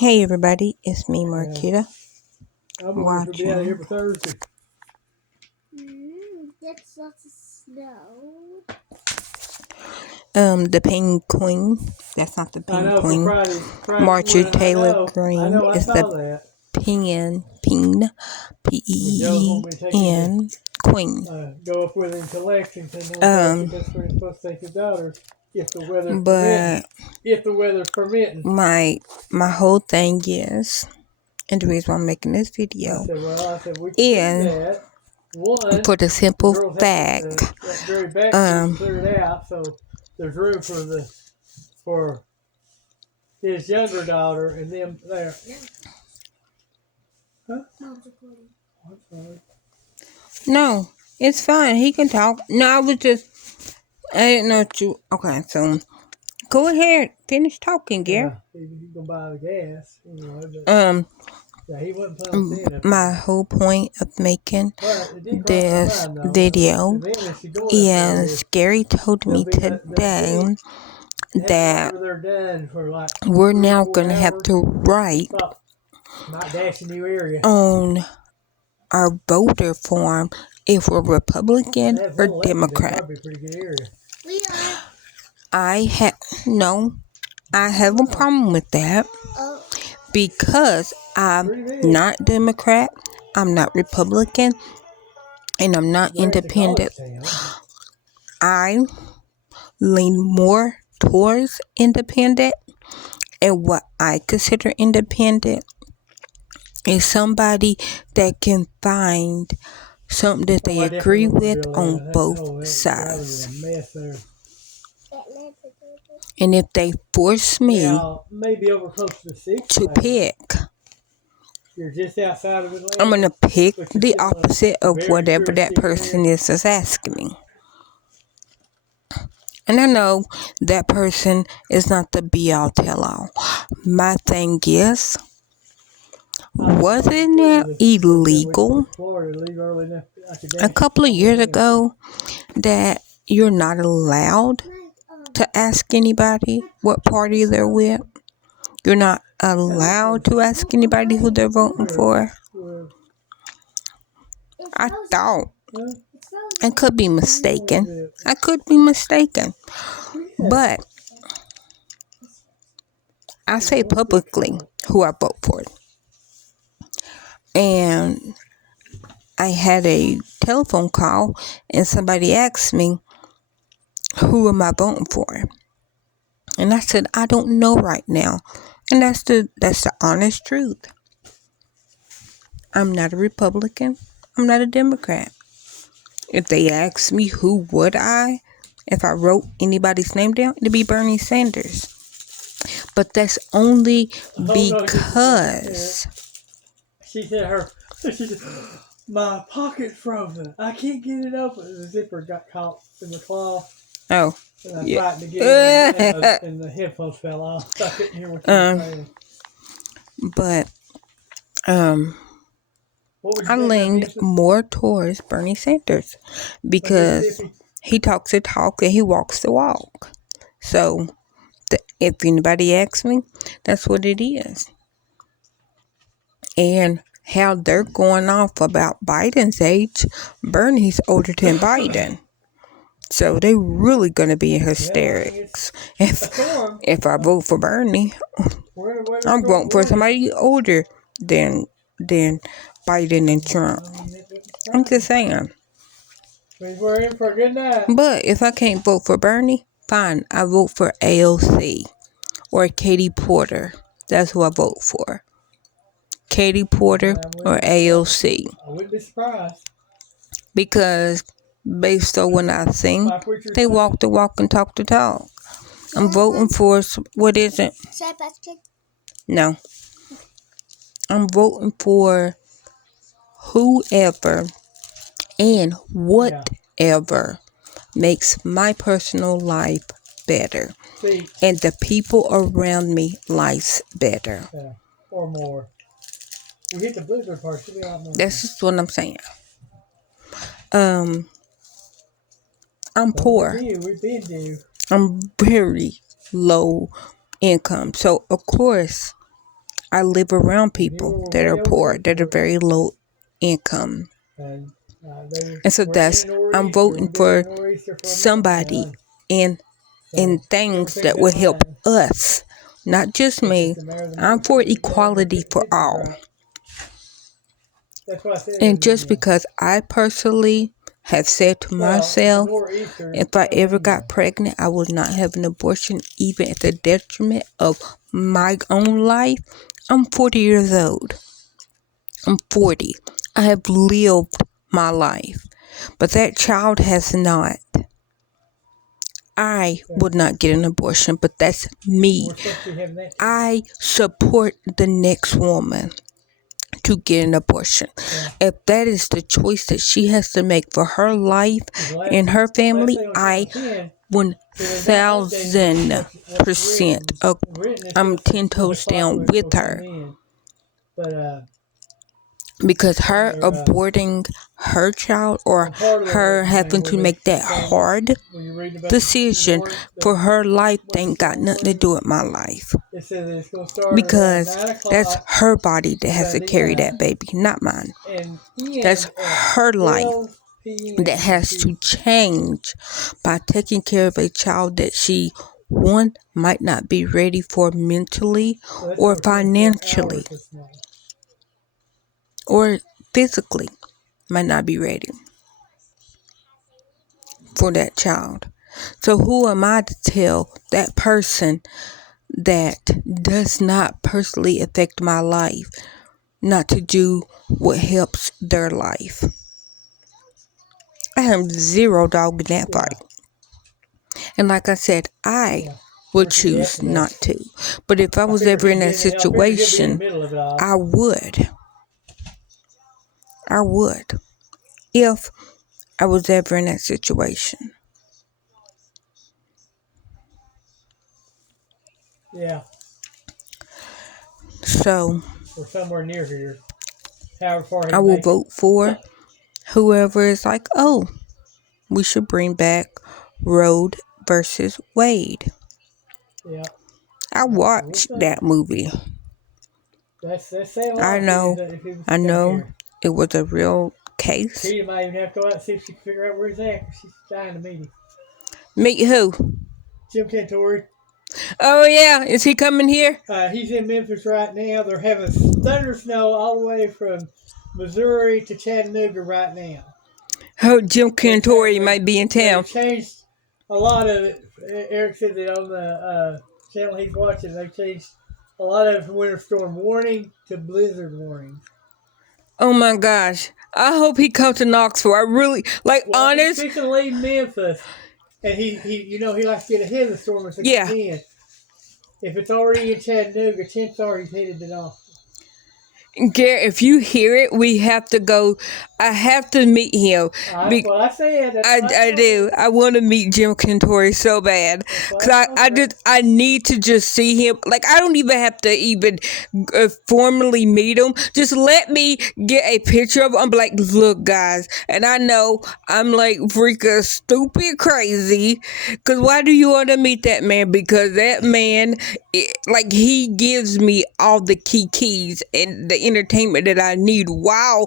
Hey everybody, it's me Marquita I'm going to be out of here watching for Thursday. Gets lots of snow. the Penguin. That's not the I know for Penguin. Friday. Marjorie I Taylor know. Greene I is saw the that. Peen But Joe's want me to take me P-E-E-N Queen. to go up with him to Lexington on Thursday. Um, That's where he's supposed to take his daughter, if the weather's permitting. but If the weather's permitting. my whole thing is, and the reason why I'm making this video I said we can do is that. One, for the the simple girls have fact, to that very back cleared out, so there's room for his younger daughter and them there. Huh? Mom's recording. I'm sorry. no, it's fine. He can talk. No, I didn't know what you. Okay, so go ahead, finish talking, Gary. Yeah, he's gonna buy the gas anyway, but he wasn't planning on staying up My there. whole point of making But it did cross my this mind though. video If you're going up there, is Gary told me today that whenever they're done for like we're 3 or now 4 going to have hours, to write stop. Might dash a new area. on our voter form if we're Republican That's or one election, Democrat. that'd be a pretty good area. We are. I have a problem with that Oh, because I'm Pretty big. not Democrat, I'm not Republican, and I'm not Glad it's a independent. college town. I lean more towards independent, and what I consider independent is somebody that can find something that they agree with on both sides. A mess there. And if they force me Now, maybe over close to 6. to pick, You're just outside of Atlanta. I'm going to pick Which is the still a opposite of very whatever that touristy person area. is asking me. And I know that person is not the be-all, tell-all. My thing is, wasn't it illegal a couple of years ago that you're not allowed to ask anybody what party they're with? You're not allowed to ask anybody who they're voting for? I thought. I could be mistaken. But I say publicly who I vote for. And I had a telephone call and somebody asked me, who am I voting for? And I said, I don't know right now. And that's the honest truth. I'm not a Republican. I'm not a Democrat. If they ask me who would if I wrote anybody's name down, it'd be Bernie Sanders. But that's only because she said my pocket's frozen. I can't get it open. The zipper got caught in the claw. Oh. And I tried to get it and the headphones fell off. So I couldn't hear what you were saying. But I leaned more towards Bernie Sanders because he talks the talk and he walks the walk. So if anybody asks me, that's what it is. And how they're going off about Biden's age, Bernie's older than Biden. So they really going to be in hysterics. If I vote for Bernie, I'm voting for somebody older than Biden and Trump. I'm just saying. We're in for a good night. But if I can't vote for Bernie, fine. I vote for AOC or Katie Porter. That's who I vote for. Katie Porter or AOC. I wouldn't be surprised. Because based on when I sing, they walk the walk and talk the talk. I'm voting for, what is it? No. I'm voting for whoever and whatever makes my personal life better. And the people around me life's better. Yeah, or more. You hit the blizzard part, should be a lot more. That's just what I'm saying. I'm poor. We've been due. I'm very low income. So, of course, I live around people that are poor, that are very low income. And And so I'm voting for somebody in things that will help us, not just me. I'm for equality for all. That's what I said. And just because I personally have said to myself, if I ever got pregnant, I would not have an abortion, even at the detriment of my own life. I'm 40 years old. I'm 40. I have lived my life, but that child has not. I would not get an abortion, but that's me. I support the next woman to get an abortion. If that is the choice that she has to make for her life and her family, I 1000%, I'm 10 toes down with her. Because her aborting her child, or her having to make that hard decision for her life, ain't got nothing to do with my life. Because that's her body that has to carry that baby, not mine. That's her life that has to change by taking care of a child that she, one, might not be ready for mentally or financially or physically, might not be ready for that child. So who am I to tell that person that does not personally affect my life not to do what helps their life? I have zero dog in that fight. And like I said, I would choose not to. But if I was ever in that situation, I would. I would. If I was ever in that situation. Yeah. So, or somewhere near here. However far I will vote for whoever is like, oh, we should bring back Roe versus Wade. Yeah. I watched that movie. That's saying a lot. I know it was a real case. She might even have to go out and see if she can figure out where he's at. She's dying to meet him. Meet who? Jim Cantore. Oh, yeah. Is he coming here? He's in Memphis right now. They're having thunder snow all the way from Missouri to Chattanooga right now. Oh, Jim Cantore might be in town. They've changed a lot of it. Eric said that on the channel he's watching, they've changed a lot of it from winter storm warning to blizzard warning. Oh, my gosh. I hope he comes to Knoxville. I really, honest. He's fixing to leave Memphis. And he likes to get ahead of the storm as it comes in. If it's already in Chattanooga, chances are he's headed to Knoxville. Garrett, if you hear it, we have to go. I have to meet him. That's what I said. I do. I want to meet Jim Cantore so bad. Because I need to just see him. Like, I don't even have to even formally meet him. Just let me get a picture of him. I'm like, look, guys. And I know I'm like freaking stupid crazy. Because why do you want to meet that man? Because that man, he gives me all the keys and the entertainment that I need while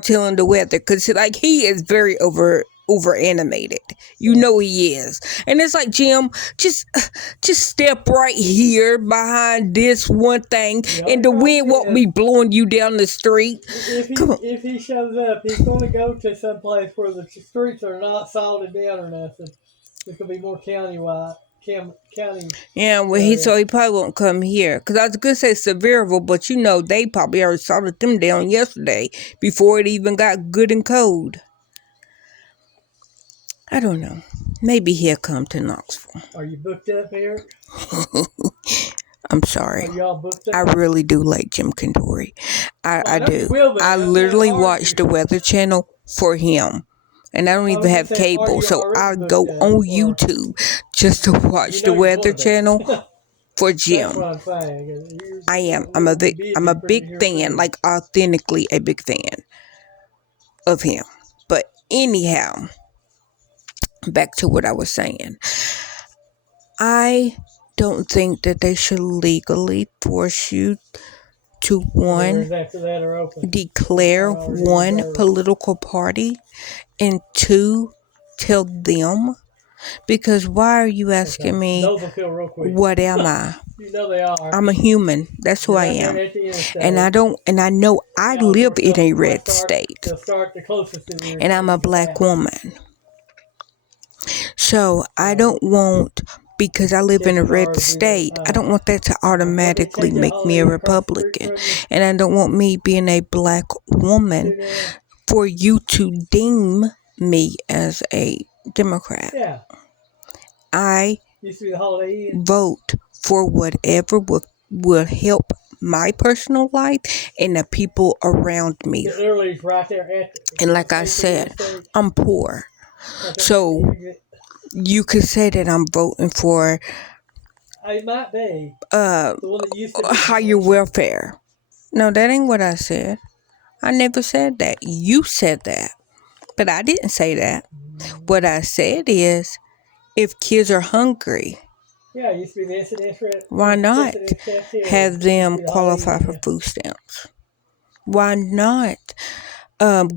telling the weather, because he is very over animated. You know he is. And it's like, Jim, just step right here behind this one thing, and the wind won't be blowing you down the street. If he shows up, he's going to go to some place where the streets are not salted down or nothing. It's going to be more county-wide. Yeah, well, he probably won't come here. Because I was going to say Sevierville, but they probably already salted them down yesterday before it even got good and cold. I don't know. Maybe he'll come to Knoxville. Are you booked up here? I'm sorry. Are y'all booked up? I really do like Jim Cantore. I do. I literally watch the Weather Channel for him. And I don't even have cable, so I go on YouTube just to watch the Weather Channel for Jim. That's what I'm saying. I am. I'm a big fan, authentically a big fan of him. But anyhow, back to what I was saying. I don't think that they should legally force you to Whatever's one, after that are open. declare Are already one reserved. political party, and two, tell them. Because why are you asking me, Those will fill real quick. what am I? You know they are. I'm a human. That's who I Right there am. at the interstate. And I know I live in a red state. They'll start the closest to the And I'm a interstate. black woman. So I don't want, because I live in a red state, I don't want that to automatically make me a Republican. And I don't want me being a black woman for you to deem me as a Democrat. Yeah. I Used to be the Holiday Inn. vote for whatever will help my personal life and the people around me. It literally is right there at the And like I said, I'm poor. So you could say that I'm voting for it might be the one that used to be higher welfare. No, that ain't what I said. I never said that. You said that. But I didn't say that. What I said is, if kids are hungry, yeah, it used to be the incident rate. why not have them qualify for food stamps? Why not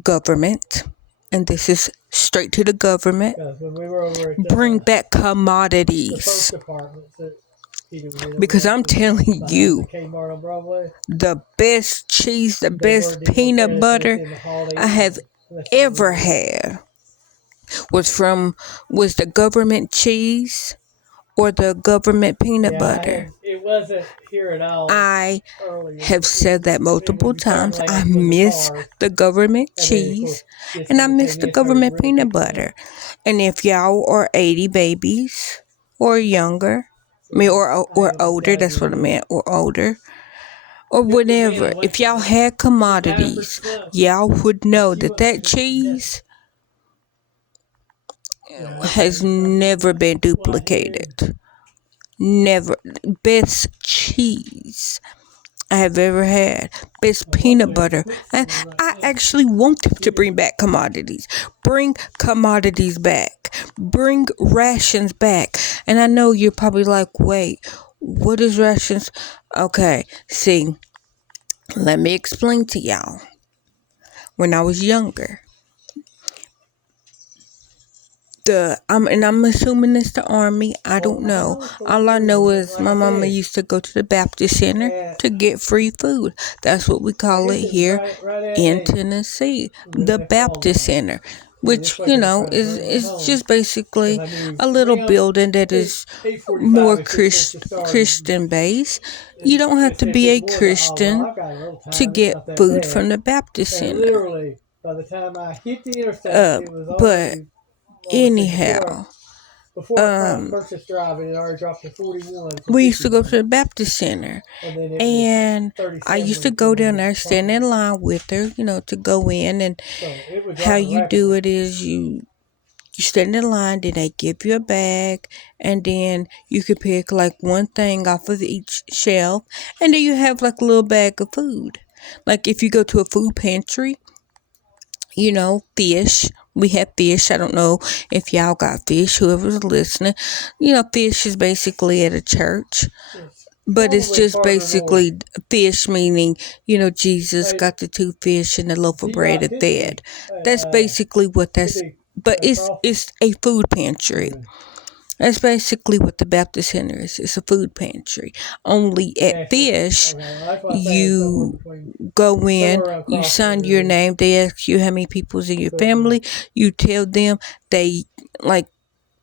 government, and this is straight to the government, When we were over at bring back the commodities? first apartment that Peter was in, Because I'm telling behind you, the Kmart on Broadway, the best cheese, the they best were the peanut ones butter in the Holiday I Inn. have That's ever what had was the government cheese or the government peanut Yeah, butter. it wasn't here at all. I Earlier. have said that multiple times. I in the miss cars. the government And then, of cheese course, this and I one miss came the in, so we government really peanut picked it up. butter. And if y'all are 80 babies or younger, or older, that's what I meant, or older, or whatever, if y'all had commodities, y'all would know that cheese has never been duplicated. Never. Best cheese I have ever had. Best peanut butter. I actually want them to bring back commodities. Bring commodities back. Bring rations back. And I know you're probably like, wait, what is rations? Okay, see, let me explain to y'all. When I was younger, I'm assuming it's the Army. I don't know. All I know is my mama used to go to the Baptist Center to get free food. That's what we call it here in Tennessee, the Baptist Center, which is just basically a little building that is more Christian based. You don't have to be a Christian to get food from the Baptist Center. Literally, by the time I hit the interstate, it was but already anyhow, before I purchased Drive, it already dropped to 41. We used to go to the Baptist Center, and I used to go down there, stand in line with her, to go in. And how you do it is you stand in line, then they give you a bag, and then you could pick like one thing off of each shelf, and then you have like a little bag of food. Like if you go to a food pantry, fish. We have fish. I don't know if y'all got fish, whoever's listening. Fish is basically at a church. But it's just basically fish, meaning, Jesus got the 2 fish and the loaf of bread at that. That's basically what that's, but it's a food pantry. That's basically what the Baptist Center is. It's a food pantry. Only at Fish, you go in, you sign your name. They ask you how many people's in your family. You tell them they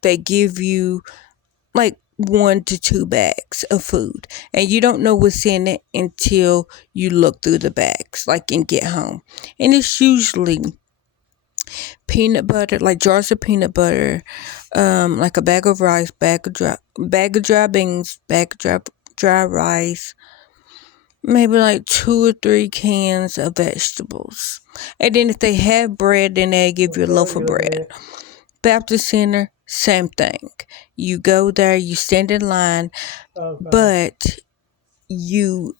give you like 1 to 2 bags of food. And you don't know what's in it until you look through the bags, and get home. And it's usually peanut butter, like jars of peanut butter, like a bag of rice, bag of dry beans, bag of dry rice, maybe like 2 or 3 cans of vegetables. And then if they have bread, then they give you a loaf of bread. Baptist Center, same thing. You go there, you stand in line, but you're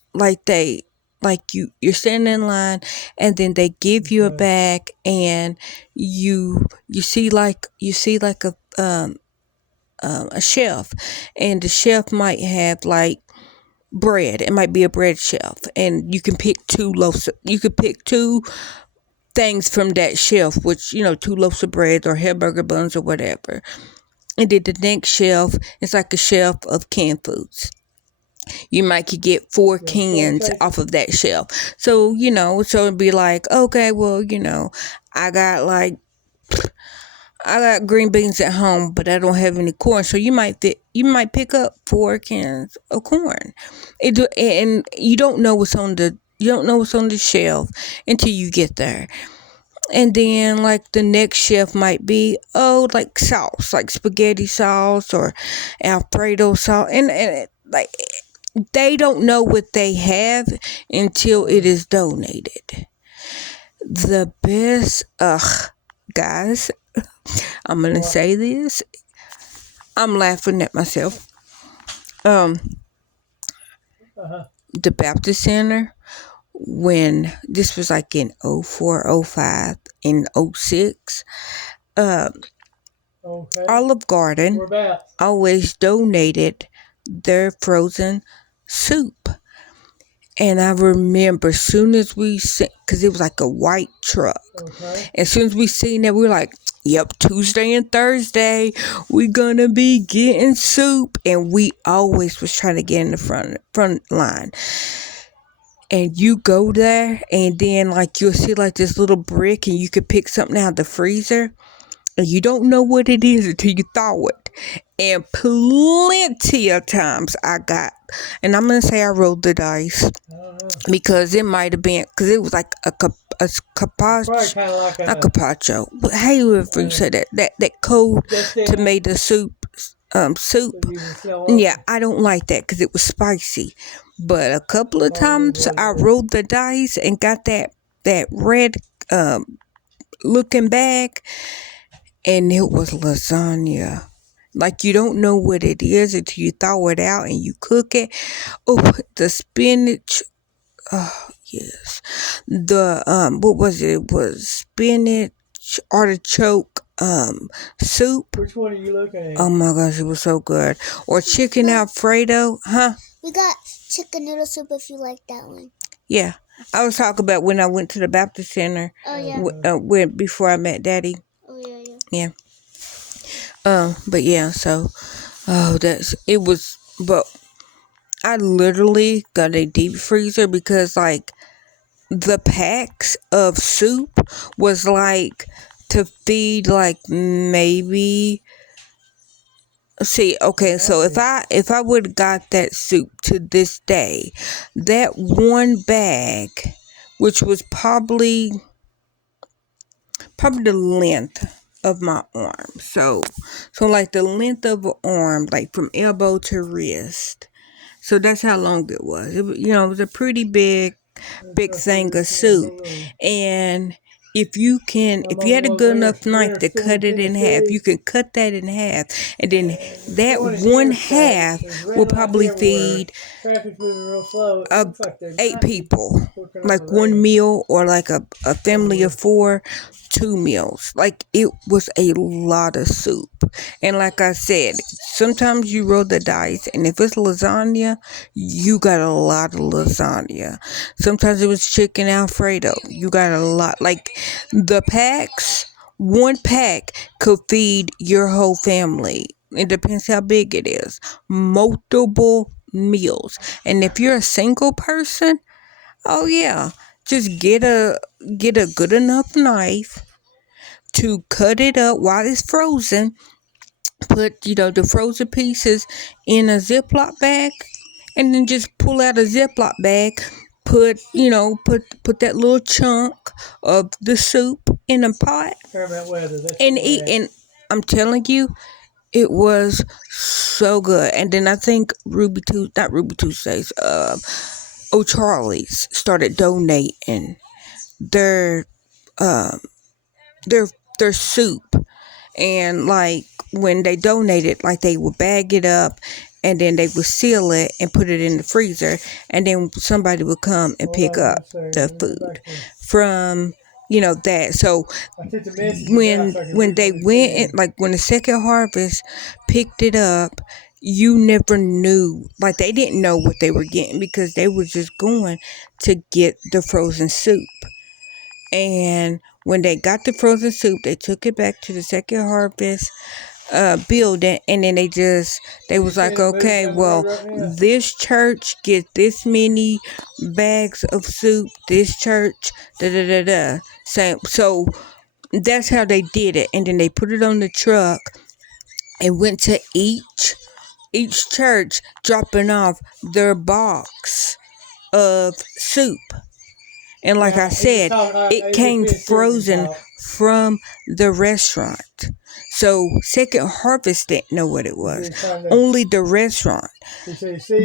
standing in line, and then they give you a bag, and you see like a a shelf, and the shelf might have like bread. It might be a bread shelf, and you can pick two loaves. You could pick two things from that shelf, which, two loaves of bread or hamburger buns or whatever. And then the next shelf is like a shelf of canned foods. You might could get 4 cans off of that shelf. So, so it'd be like, okay, well, I got like I got green beans at home, but I don't have any corn. So you might pick up 4 cans of corn. And you don't know what's on the shelf until you get there. And then like the next shelf might be like sauce, like spaghetti sauce or Alfredo sauce, and like they don't know what they have until it is donated. The best, guys, I'm gonna say this. I'm laughing at myself. The Baptist Center, when this was like in 04, 05, and 06, Olive Garden always donated their frozen soup. And I remember as soon as we seen, because it was like a white truck. As soon as we seen that, we were like, yep, Tuesday and Thursday, we gonna be getting soup. And we always was trying to get in the front line. And you go there, and then like you'll see like this little brick, and you could pick something out of the freezer. And you don't know what it is until you thaw it. And plenty of times I got, and I'm going to say I rolled the dice, because it might have been, because it was like a carpaccio, Like not carpaccio, however you say that cold tomato soup. Yeah, I don't like that because it was spicy. But a couple of times I rolled the dice and got that red looking bag, and it was lasagna. Like you don't know what it is until you thaw it out and you cook it. Oh, the spinach. Oh, yes. The what was it? It was spinach artichoke soup. Which one are you looking at? Oh my gosh, it was so good. Or chicken Alfredo, huh? We got chicken noodle soup if you like that one. Yeah. I was talking about when I went to the Baptist Center. Oh yeah. Before I met Daddy. Oh yeah. Yeah. But yeah, so but I literally got a deep freezer because like the packs of soup was like to feed like maybe, see, okay, so if I would have got that soup to this day, that one bag, which was probably the length of my arm, so like the length of an arm, like from elbow to wrist, so that's how long it was. It was a pretty big thing of soup. And if you had a good enough knife to cut it in half, you can cut that in half, and then that one half will probably feed 8 people, like one meal, or like a family of 4, 2 meals. Like it was a lot of soup. And like I said, sometimes you roll the dice, and if it's lasagna, you got a lot of lasagna. Sometimes it was chicken Alfredo, you got a lot. Like the packs, one pack could feed your whole family. It depends how big it is. Multiple meals. And if you're a single person, oh yeah, just get a good enough knife to cut it up while it's frozen. Put the frozen pieces in a Ziploc bag, and then just pull out a Ziploc bag. Put that little chunk of the soup in a pot and eat. And I'm telling you, it was so good. And then I think Tuesdays, O'Charlie's started donating their soup. And like when they donated, like they would bag it up, and then they would seal it and put it in the freezer, and then somebody would come and pick up the food from that. So I took the messages when out so I could when read they what it went said. in, like when the second harvest picked it up, you never knew, like they didn't know what they were getting because they were just going to get the frozen soup. And when they got the frozen soup, they took it back to the second harvest building, and then they was like, okay, well, this church gets this many bags of soup, this church da da da da. So that's how they did it, and then they put it on the truck and went to each church, dropping off their box of soup. And like I said, it came frozen from the restaurant. So Second Harvest didn't know what it was. Only the restaurant.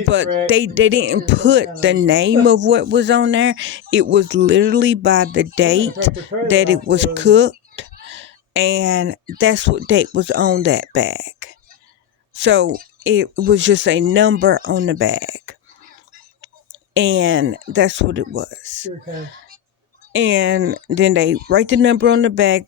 But they didn't put the name of what was on there. It was literally by the date that it was cooked. And that's what date was on that bag. So it was just a number on the bag. And that's what it was. And then they write the number on the bag,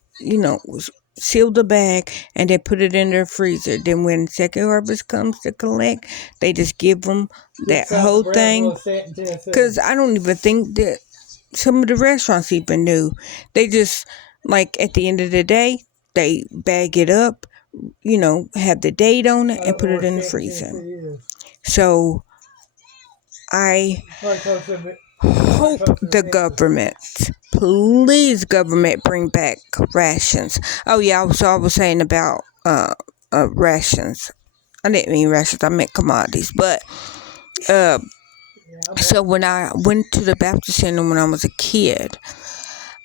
seal the bag, and they put it in their freezer. Then when Second Harvest comes to collect, they just give them that whole thing. Because I don't even think that some of the restaurants even knew. They just, like, at the end of the day, they bag it up, have the date on it, and put it in the freezer. So I hope the government, please government, bring back rations. Oh yeah, I was saying about rations. I didn't mean rations, I meant commodities. But so when I went to the Baptist Center when I was a kid,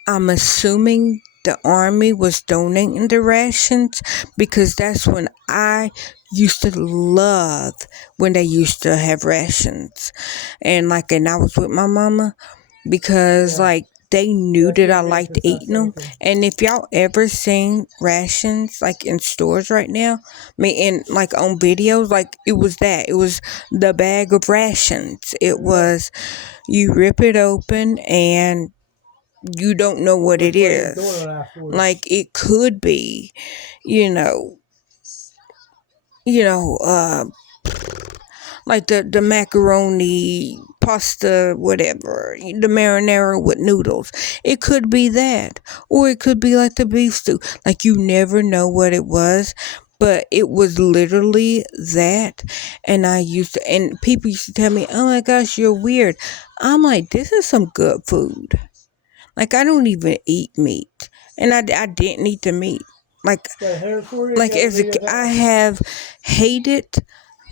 I'm assuming the Army was donating the rations, because that's when I used to love when they used to have rations. And I was with my mama, because they knew that I liked eating them. And if y'all ever seen rations in stores right now, in on videos, it was the bag of rations. It was, you rip it open and you don't know what it is. It could be, the macaroni, pasta, whatever, the marinara with noodles. It could be that. Or it could be the beef stew. You never know what it was. But it was literally that. And and people used to tell me, oh my gosh, you're weird. I'm like, this is some good food. I don't even eat meat. And I didn't eat the meat. I have hated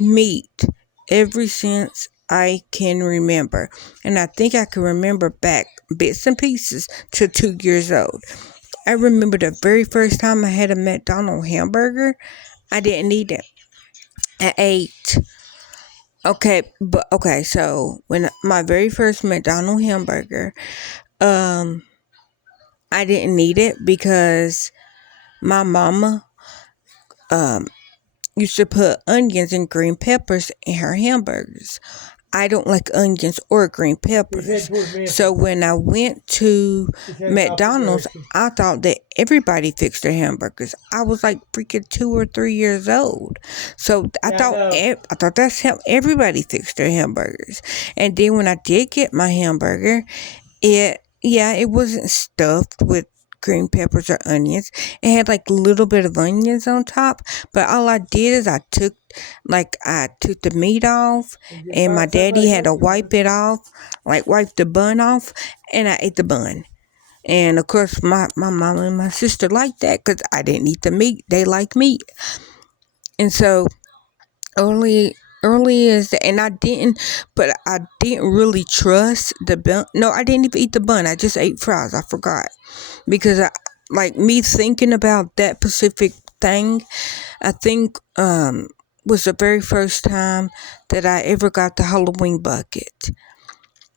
meat ever since I can remember. And I think I can remember back bits and pieces to 2 years old. I remember the very first time I had a McDonald's hamburger, I didn't eat it. I ate. So when my very first McDonald's hamburger, I didn't eat it because my mama used to put onions and green peppers in her hamburgers. I don't like onions or green peppers. So when I went to McDonald's, I thought that everybody fixed their hamburgers. I was freaking 2 or 3 years old. So I thought that's how everybody fixed their hamburgers. And then when I did get my hamburger, it wasn't stuffed with green peppers or onions. It had a little bit of onions on top, but all I did is I took the meat off, and my daddy had to wipe it off, wipe the bun off, and I ate the bun. And of course my mom and my sister liked that because I didn't eat the meat. They like meat. And so early as and I didn't really trust the bun. No, I didn't even eat the bun. I just ate fries. I forgot, because me thinking about that specific thing, I think was the very first time that I ever got the Halloween bucket.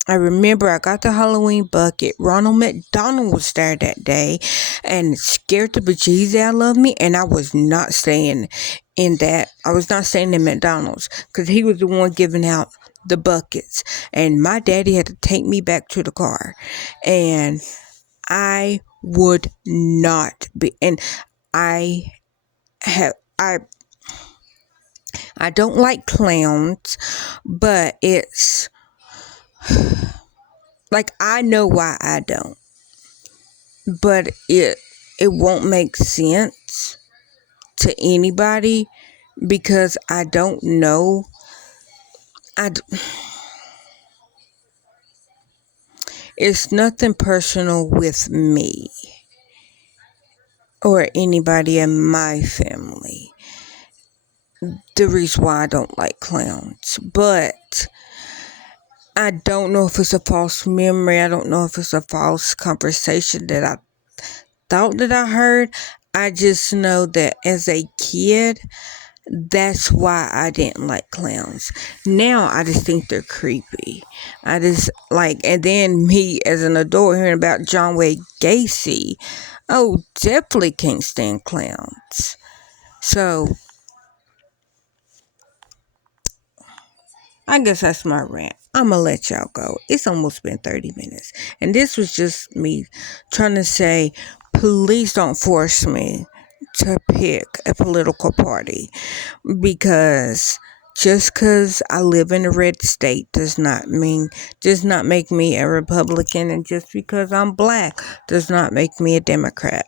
I remember I got the Halloween bucket. Ronald McDonald was there that day and scared the bejesus out of me, and I was not staying in McDonald's because he was the one giving out the buckets, and my daddy had to take me back to the car, and I would not be. And I have I don't like clowns, but it's like I know why I don't. But it won't make sense to anybody because I don't know. It's nothing personal with me or anybody in my family. The reason why I don't like clowns, but I don't know if it's a false memory. I don't know if it's a false conversation that I thought that I heard. I just know that as a kid, that's why I didn't like clowns. Now I just think they're creepy. I just like, and then me as an adult hearing about John Wayne Gacy, oh, definitely can't stand clowns. So I guess that's my rant. I'm gonna let y'all go. It's almost been 30 minutes. And this was just me trying to say, please don't force me to pick a political party, because just because I live in a red state does not make me a Republican, and just because I'm black does not make me a Democrat.